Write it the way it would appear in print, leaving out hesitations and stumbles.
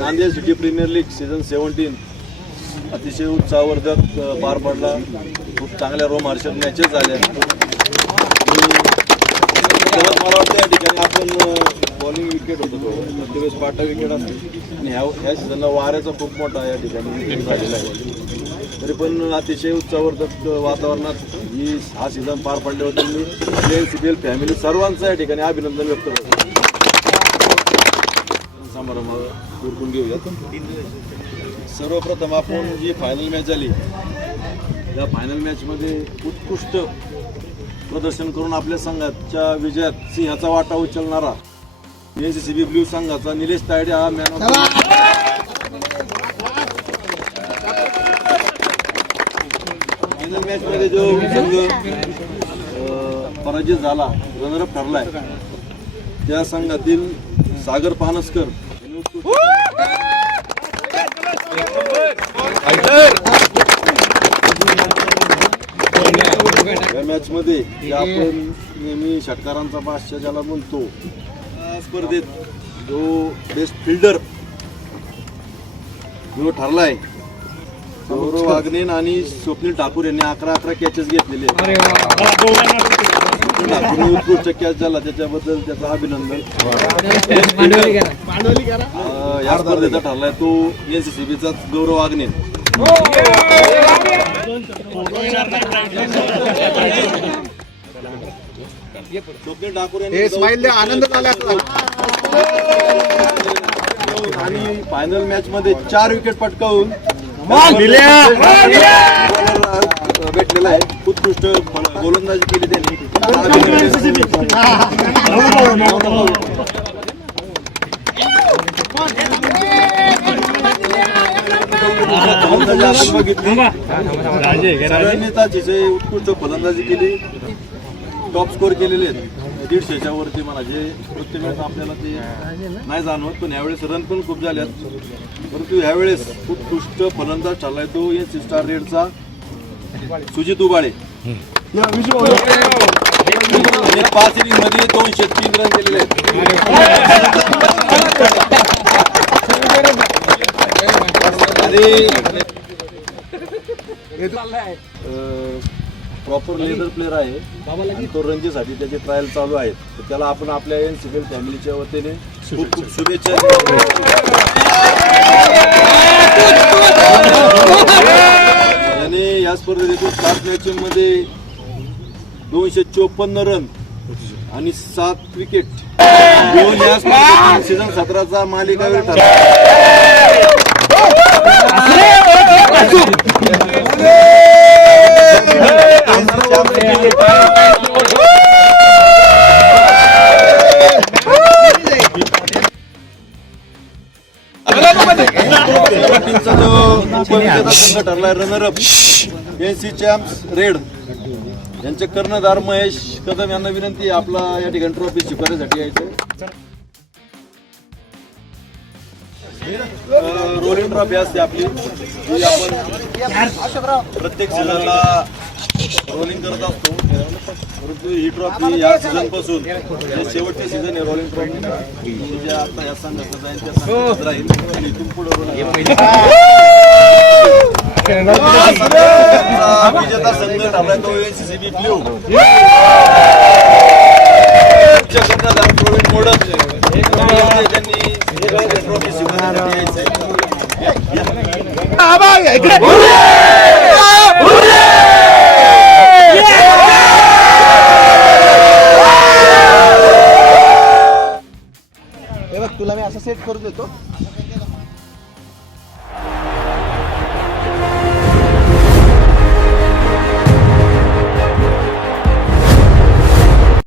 Nanded city premier league season 17 अतिशय उत्साहवर्धक पार पडला. खूप चांगल्या रोमहर्षक मॅचेस झाल्या. मला वाटतं या ठिकाणी आपण बॉलिंग विकेट होतो प्रत्येक पाटा विकेट असते आणि ह्या सीझनला वाऱ्याचा खूप मोठा या ठिकाणी झालेला आहे. तरी पण अतिशय उत्साहवर्धक वातावरणात हा सीझन पार पडल्याबद्दल मी CPL फॅमिली सर्वांचं या ठिकाणी अभिनंदन व्यक्त करतो. समारंभ उरकून घेऊयात. सर्वप्रथम आपण जी फायनल मॅच झाली या फायनल मॅचमध्ये उत्कृष्ट प्रदर्शन करून आपल्या संघाच्या विजयात सिंहाचा वाटा उचलणारा NCCB ब्ल्यू संघाचा निलेश तायडे हा मॅन ऑफ फायनल मॅच मध्ये जो संघ पराजित झाला रनरअप ठरलाय त्या संघातील सागर पानसकर या मॅच मध्ये आपण नेहमी षटकारांचा बादशाह ज्याला म्हणतो स्पर्धेत जो बेस्ट फिल्डर जो ठरलाय गौरव वागनेन आणि स्वप्नील ठाकूर यांनी 11 कॅचेस घेतलेले. उत्कृष्ट कॅच झाला त्याच्याबद्दल त्याचं अभिनंदन. या स्पर्धेचा ठरलाय तो NCCBचा गौरव वागनेन. स्वप्नील ठाकूर यांनी आनंद झाला आणि फायनल मॅच मध्ये 4 विकेट पटकावून भेटलेला आहे. उत्कृष्ट गोलंदाजी केली त्यांनी. सगळ्यांनी ताजीचे उत्कृष्ट फलंदाजी केली. टॉप स्कोर केलेले आहेत 150च्या वरती म्हणा. जे प्रत्येक वेळेस आपल्याला ते नाही जाणवत पण यावेळेस रन पण खूप झाल्यात. परंतु ह्यावेळेस उत्कृष्ट फलंदाज ठरलाय तो NC स्टार रेडचा सुजित उबाळे. 5 इनिंग मध्ये 203 रन केलेले आहेत. प्रॉपर लेदर प्लेअर आहे आणि तो रणजीसाठी त्याचे ट्रायल चालू आहेत. तर त्याला आपण आपल्या NCPL फॅमिलीच्या वतीने खूप खूप शुभेच्छा. याने या स्पर्धेतून 7 मॅचमध्ये 254 रन आणि 7 विकेट घेऊन या स्पर्धेतून सीझन 17चा मालिकावीर ठरला. ठरलाय रनरअप NC चॅम्प्स रेड. यांचे कर्णधार महेश कदम यांना विनंती आपला या ठिकाणी ट्रॉफी स्वीकारण्यासाठी यायचं. रोलिंग ट्रॉफी असते आपली जी आपण प्रत्येक सीझनला रोलिंग करत असतो. परंतु ही ट्रॉफी या सीझन पासून शेवटची सीझन आहे रोलिंग ट्रॉफी जे आता या संघात जाईल त्या संघात राहील आणि इथून पुढे विजेता संघ ठरलाय तो NCCB ब्ल्यू. प्रवीण मोडक त्यांनी ट्रॉफी स्वीकारण्यासाठी तुला मी असं सेट करून देतो.